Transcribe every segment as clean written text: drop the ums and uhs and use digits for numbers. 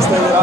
ಗಮನಿಸ್ತಾ ಇದ್ದೀರಾ.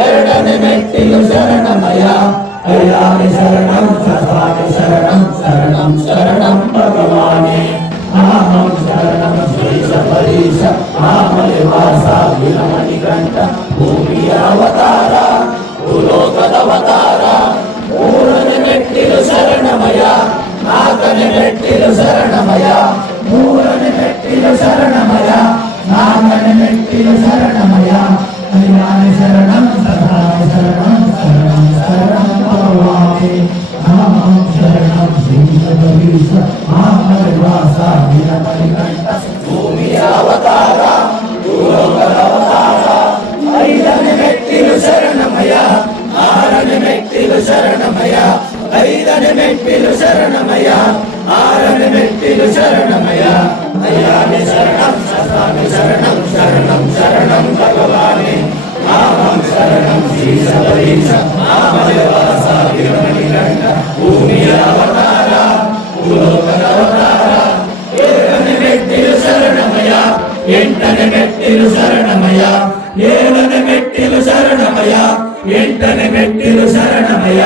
ಎರಡನೇ ಮೆಟ್ಟಿಲು ಶರಣಮಯ ಅಯ್ಯಾನಿ ಶರಣಂ ಸದಾನಿ ಶರಣಂ ಶರಣಂ ಶರಣಂ ಭಗವಾನೇ ಅಹಂ ಶರಣಂ ಶ್ರೀಶ ಪರೀಶ ಆಮಲಿವಾಸ ವಿರಮಣಿಕಂಠ ಭೂಮಿಯ ಅವತಾರ ಭೂಲೋಕದ ಅವತಾರ ಮೂರನೇ ಮೆಟ್ಟಿಲು ಶರಣಮಯ ನಾಲ್ಕನೇ ಮೆಟ್ಟಿಲು ಶರಣಮಯ ಮೂರನೇ ಮೆಟ್ಟಿಲು ಶರಣಮಯ ನಾಲ್ಕನೇ ಮೆಟ್ಟಿಲು ಶರಣಮಯ ಅಯ್ಯಾನಿ ಶರಣಮಯ್ಯ ಏಳನೇ ಮೆಟ್ಟಿಲು ಶರಣಮಯ್ಯ ಎಂಟನೇ ಮೆಟ್ಟಿಲು ಶರಣಮಯ್ಯ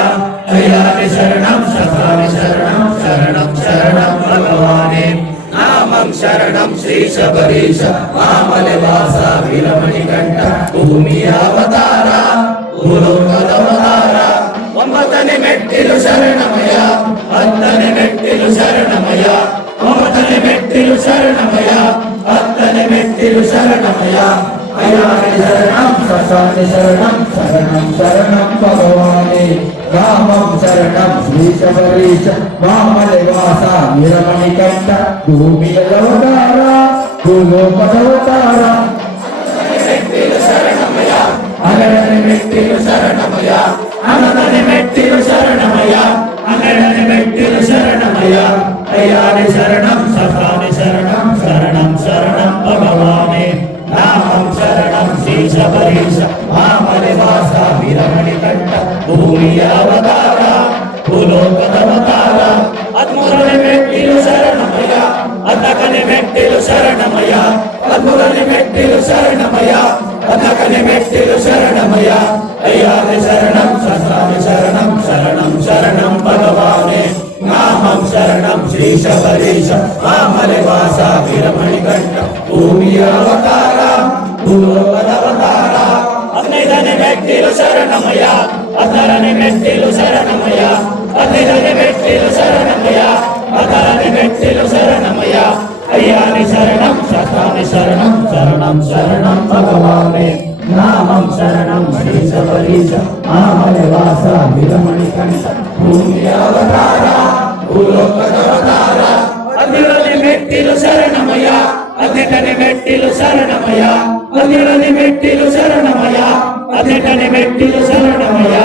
ಅಯ್ಯಾನಿ ಶರಣಂ ಶತಾನಿ ಶರಣಂ ಶರಣಂ ಶರಣಂ ಭಗವಾನೇ ನಾಮಂ ಶರಣಂ ಶ್ರೀ ಶಬರೀಶ ಮಾಮಲೆ ವಾಸ ವೀರಮಣಿಕಂಠ ಭೂಮಿಯ ಅವತಾರ ಭೂಲೋಕದ ಅವತಾರ ಒಂಬತ್ತನೇ ಮೆಟ್ಟಿಲು ಶರಣಮಯ್ಯ ಹತ್ತನೇ ಮೆಟ್ಟಿಲು ಶರಣಮಯ್ಯ ಒಂಬತ್ತನೇ ಮೆಟ್ಟಿಲು ಶರಣಮಯ್ಯ ಹತ್ತನೇ ಮೆಟ್ಟಿಲು ಶರಣಮಯ್ಯ ಅಯ್ಯಾನಿ ಶರಣಂ ಶತಾನಿ ಶರಣಂ ಶರಣಂ ಶರಣಂ ಭಗವಾನೇ ರಾಮಂ ಶರಣಂ ಶ್ರೀ ಶಬರೀಶ ಮಾಮಲೆ ವಾಸ ವೀರಮಣಿಕಂಠ ಭೂಮಿಯ ಅವತಾರ ಭೂಲೋಕದ ಅವತಾರ ಹನ್ನೆರಡನೇ ಮೆಟ್ಟಿಲು ಶರಣಮಯ್ಯ ಹನ್ನೊಂದನೇ ಮೆಟ್ಟಿಲು ಶರಣಮಯ್ಯ ಹನ್ನೆರಡನೇ ಮೆಟ್ಟಿಲು ಶರಣಮಯ್ಯ ಅಯ್ಯಾನಿ ಶರಣಂ ಶತಾನಿ ಶರಣಂ ಶರಣಂ ಶರಣಂ ಭಗವಾನೇ ನಾಮಂ ಶರಣಂ ಶ್ರೀ ಶಬರೀಶ ಮಾಮಲೆ ವಾಸ ವೀರಮಣಿಕಂಠ ಭೂಮಿಯ ಅವತಾರ ಭೂಲೋಕದ ಅವತಾರ ಹದಿಮೂರನೇ ಮೆಟ್ಟಿಲು ಶರಣಮಯ್ಯ ಹದಿನಾಲ್ಕನೇ ಮೆಟ್ಟಿಲು ಶರಣಮಯ್ಯ ಹದಿಮೂರನೇ ಮೆಟ್ಟಿಲು ಶರಣಮಯ್ಯ ಹದಿನಾಲ್ಕನೇ ಮೆಟ್ಟಿಲು ಶರಣಮಯ್ಯ ಅಯ್ಯಾನಿ ಶರಣಂ ಶತಾನಿ ಶರಣಂ ಶರಣಂ ಶರಣಂ ಭಗವಾನೇ ನಾಮಂ ಶರಣಂ ಶ್ರೀ ಶಬರೀಶ ಮಾಮಲೆ ವಾಸ ವೀರಮಣಿಕಂಠ ಭೂಮಿಯ ಅವತಾರ ಭೂಲೋಕದ ಅವತಾರ ಹದಿನೈದನೇ ಮೆಟ್ಟಿಲು ಶರಣಮಯ್ಯ ಹದಿನಾರನೇ ಮೆಟ್ಟಿಲು ಶರಣಮಯ್ಯ ಹದಿನೈದನೇ ಮೆಟ್ಟಿಲು ಶರಣಮಯ್ಯ ಹದಿನಾರನೇ ಮೆಟ್ಟಿಲು ಶರಣಮಯ್ಯ ಅಯ್ಯಾನಿ ಶರಣಂ ಶತಾನಿ ಶರಣಂ ಶರಣಂ ಶರಣಂ ಭಗವಾನೇ ನಾಮಂ ಶರಣಂ ಶ್ರೀ ಶಬರೀಶ ಮಾಮಲೆ ವಾಸ ವೀರಮಣಿಕಂಠ ಭೂಮಿಯ ಅವತಾರ ಭೂಲೋಕದ ಅವತಾರ ಹದಿನೇಳನೇ ಮೆಟ್ಟಿಲು ಶರಣಮಯ್ಯ ಹದಿನೆಂಟನೇ ಮೆಟ್ಟಿಲು ಶರಣಮಯ್ಯ ಹದಿನೇಳನೇ ಮೆಟ್ಟಿಲು ಶರಣಮಯ್ಯ ಹದಿನೆಂಟನೇ ಮೆಟ್ಟಿಲು ಶರಣಮಯ್ಯ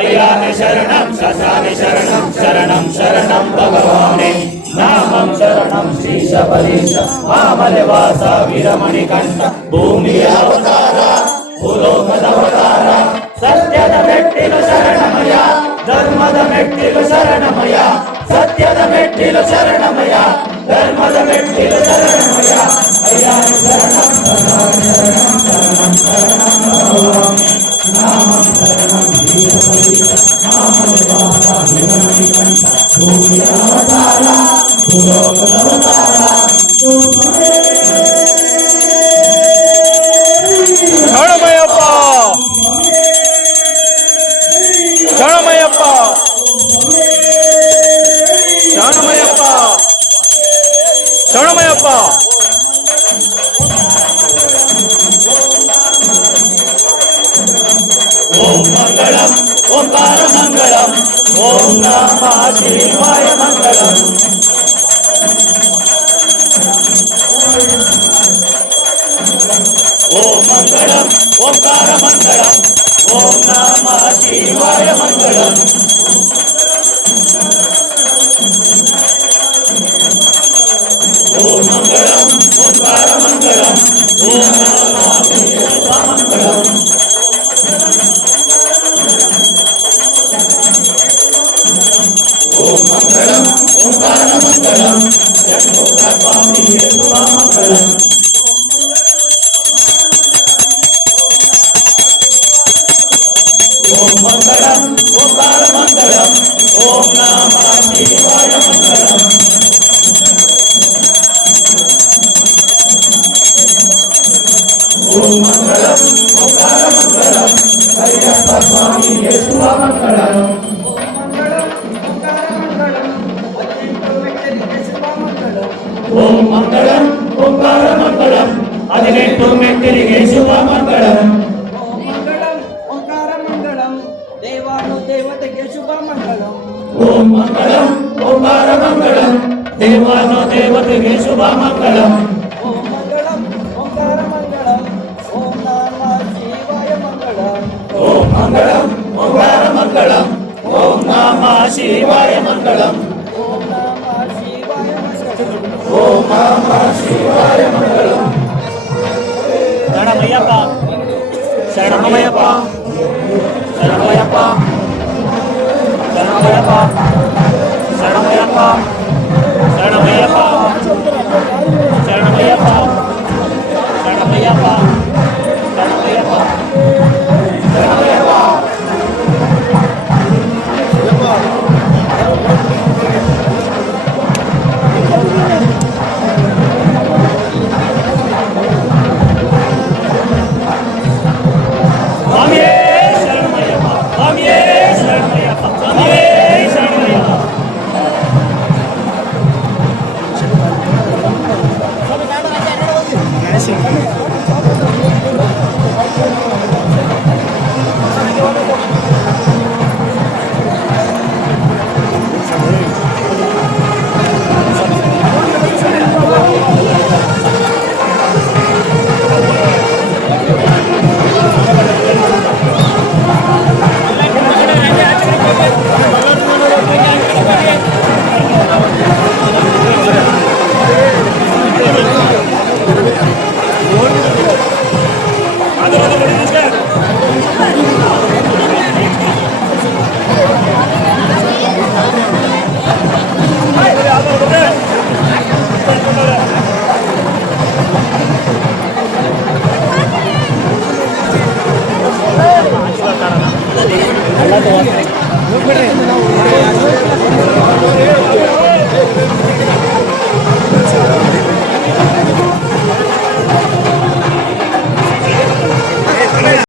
ಅಯ್ಯಾನಿ ಶರಣಂ ಶತಾನಿ ಶರಣಂ ಶರಣಂ ಶರಣಂ ಭಗವಾನೇ ನಾಮಂ ಶರಣಂ ಶ್ರೀ ಶಬರೀಶ ಮಾಮಲೆ ವಾಸ ವೀರಮಣಿಕಂಠ ಭೂಮಿಯ ಅವತಾರ ಭೂಲೋಕದ ಅವತಾರ ಸತ್ಯದ ಮೆಟ್ಟಿಲು ಶರಣಮಯ್ಯ ಧರ್ಮದ ಮೆಟ್ಟಿಲು ಶರಣಮಯ್ಯ ಸತ್ಯದ ಮೆಟ್ಟಿಲು ಶರಣಮಯ್ಯ ಧರ್ಮದ ಮೆಟ್ಟಿಲು ಶರಣಮಯ್ಯ ಅಯ್ಯಾನಿ ಶರಣಂ ಶತಾನಿ ಶರಣಂ ಶರಣಂ ಶರಣಂ ಭಗವಾನೇ ನಾಮಂ ಶರಣಂ ಶ್ರೀ ಶಬರೀಶ ಮಾಮಲೆ ವಾಸ ವೀರಮಣಿಕಂಠ ಭೂಮಿಯ ಅವತಾರ ಭೂಲೋಕದ ಅವತಾರ ಶರಣಮಯ್ಯಪ್ಪ ಶರಣಮಯ್ಯಪ್ಪ ಶರಣಮಯ್ಯಪ್ಪ ಶರಣಮಯ್ಯಪ್ಪ ಓಂ ಮಂಗಳಂ ಓಂಕಾರ ಮಂಗಳಂ ಓಂ ನಮಃ ಶಿವಾಯ ಮಂಗಳಂ ಓಂ ಮಂಗಳಂ ಓಂಕಾರ ಮಂಗಳಂ ಓಂ ನಮಃ ಶಿವಾಯ ಮಂಗಳಂ ಓಂ ಮಂಗಳಂ ಓಂಕಾರ ಮಂಗಳಂ ಓಂ ನಮಃ ಶಿವಾಯ ಮಂಗಳಂ ಓಂ ಮಂಗಳಂ ಓಂಕಾರ ಮಂಗಳಂ ಜಗನ್ಮೋಹನ ಸ್ವಾಮಿಯೇ ಶುಭ ಮಂಗಳಂ ಓಂ ಮಂಗಳಂ ಓಂಕಾರ ಮಂಗಳಂ ಓಂ ನಮಃ ಶಿವಾಯ ಮಂಗಳಂ ಓಂ ಮಂಗಳಂ ಓಂಕಾರ ಮಂಗಳಂ ಅಯ್ಯಪ್ಪ ಸ್ವಾಮಿಯೇ ಶುಭ ಮಂಗಳಂ ಓಂ ಮಂಗಳಂ ಓಂಕಾರ ಮಂಗಳಂ 18 ಮೆಟ್ಟಿಲಿಗೆ ಶುಭ ಮಂಗಳಂ ಓಂ ಮಂಗಳಂ ಓಂಕಾರ ಮಂಗಳಂ ದೇವಾನು ದೇವತೆಗೆ ಶುಭ ಮಂಗಳಂ ಓಂ ಮಂಗಳಂ ಓಂಕಾರ ಮಂಗಳಂ ದೇವಾನು ದೇವತೆಗೆ ಶುಭ ಮಂಗಳಂ ಓಂ ಮಂಗಳಂ ಓಂಕಾರ ಮಂಗಳಂ ಓಂ ನಮಃ ಶಿವಾಯ ಮಂಗಳಂ ಓಂ ಮಂಗಳಂ ಓಂಕಾರ ಮಂಗಳಂ ಓಂ ನಮಃ ಶಿವಾಯ ಮಂಗಳಂ ಓಂ ನಮಃ ಶಿವಾಯ ಮಂಗಳಂ ಓಂ ನಮಃ ಶಿವಾಯ ಮಂಗಳಂ ಶರಣಮಯ್ಯಪ್ಪ ಶರಣಮಯ್ಯಪ್ಪ ಶರಣಮಯ್ಯಪ್ಪ ಶರಣಮಯ್ಯಪ್ಪ ಶರಣಮಯ್ಯಪ್ಪ ಶರಣಮಯ್ಯಪ್ಪ ಶರಣಮಯ್ಯಪ್ಪ ಶರಣಮಯ್ಯಪ್ಪ ಹೋಗ್ಬಿಡ್ರಿ